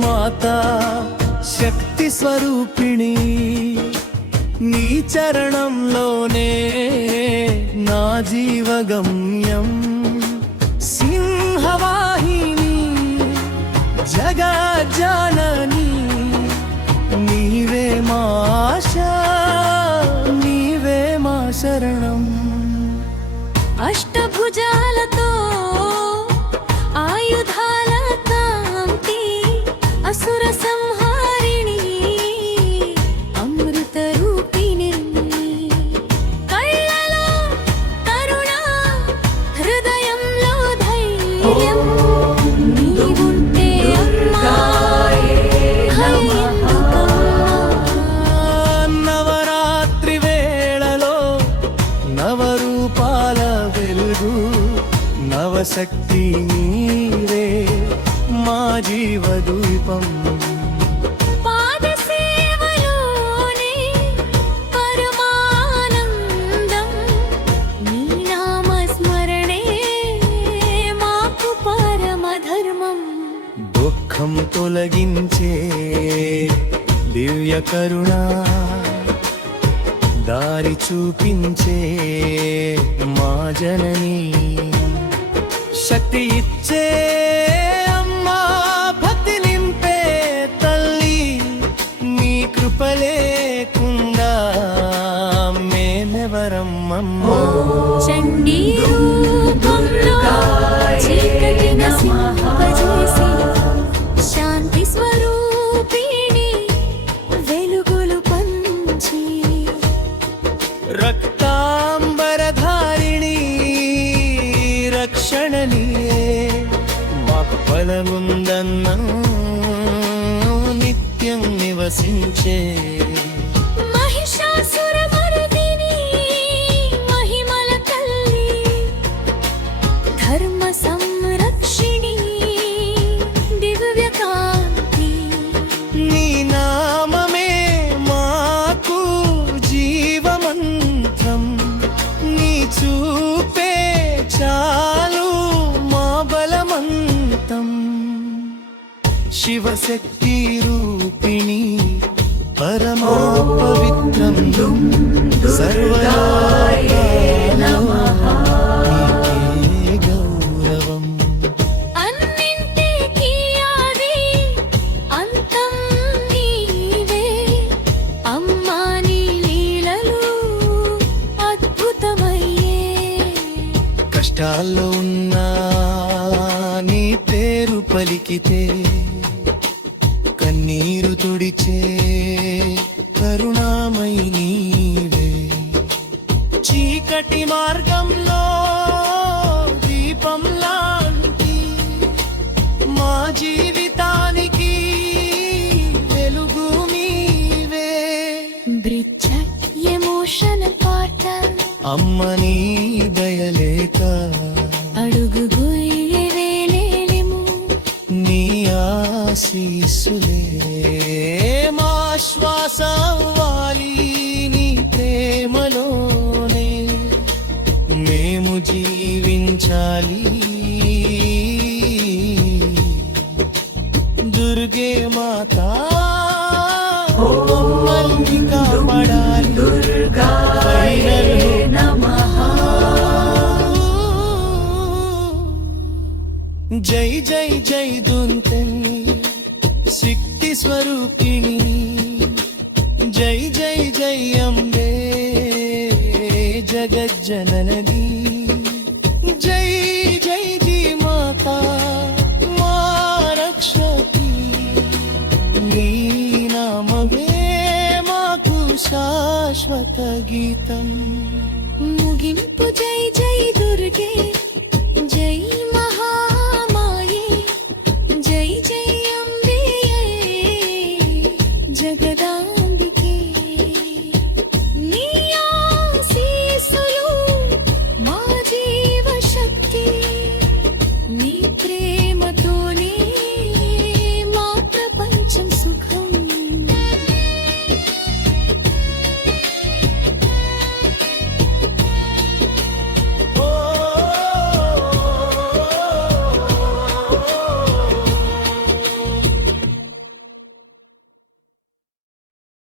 మాతా శక్తి స్వరూపిణి నీ చరణంలోనే నా జీవగమ్యం సింహవాహిని జగజ్జనని నీవే మా ఆశా నీవే మా శరణం అష్టభుజాలతో ఆయుధాల కాంతి అసుర సంహారిణి అమృత రూపిణి కళ్ళలో కరుణ హృదయంలో ధైర్యం నీవుంటే అమ్మా నవరాత్రి వేళలో నవరూపాల వెలుగు నవశక్తి నీవే మా జీవదీపం పాదసేవలోనే పరమానందం నీ నామస్మరణే మాకు పరమధర్మం దుఃఖం తొలగించే దివ్య కరుణ దారి చూపించే మా జనని శక్తి ఇచ్చే అమ్మా భక్తి నింపే తల్లి నీ కృప లేకుండా మేమెవరమ్మమ్మా చండీ రూపంలో చీకటి నశింపజేసి శాంతి స్వరూపిణి వెలుగులు పంచి రక్తాంబరధారిణి రక్షణనియే మాకు ఫలముందన్న నిత్యం నివసించే మహిషాసురమర్దిని మహిమల తల్లి ధర్మ సంరక్షిణి దివ్య కాంతి నీ నామమే మాకు జీవమంత్రం నీ చూపే చాలు మా బలమంతం శివశక్తి రూపిణి పరమా పవిత్రం సర్వదా నీకే గౌరవం అన్నింటికీ ఆది అంతం నీవే అమ్మా నీ లీలలు అద్భుతమయ్యే కష్టాల్లో ఉన్నా నీ పేరు పలికితే కన్నీరు తుడిచే కరుణామయి నీవే చీకటి మార్గంలో దీపం లాంటి మా జీవితానికి వెలుగు నీవే బ్రిడ్జ్ ఎమోషనల్ పాట అమ్మ నీ దయలేక అడుగు గుయ్యవేలేము నీ ఆశీస్సులే మా శ్వాస అవ్వాలి నీ ప్రేమలోనే మేము జీవించాలి దుర్గే మాత మమ్మల్ని కాపాడాలి జై జై జై దుంతని శక్తి స్వరూపిణి జై జై జై అంబే జగజ్జనని జై జై జీ మాతా మా రక్షకి నీ నామమే మాకు శాశ్వత గీతం ముగింపు జై జై దుర్గే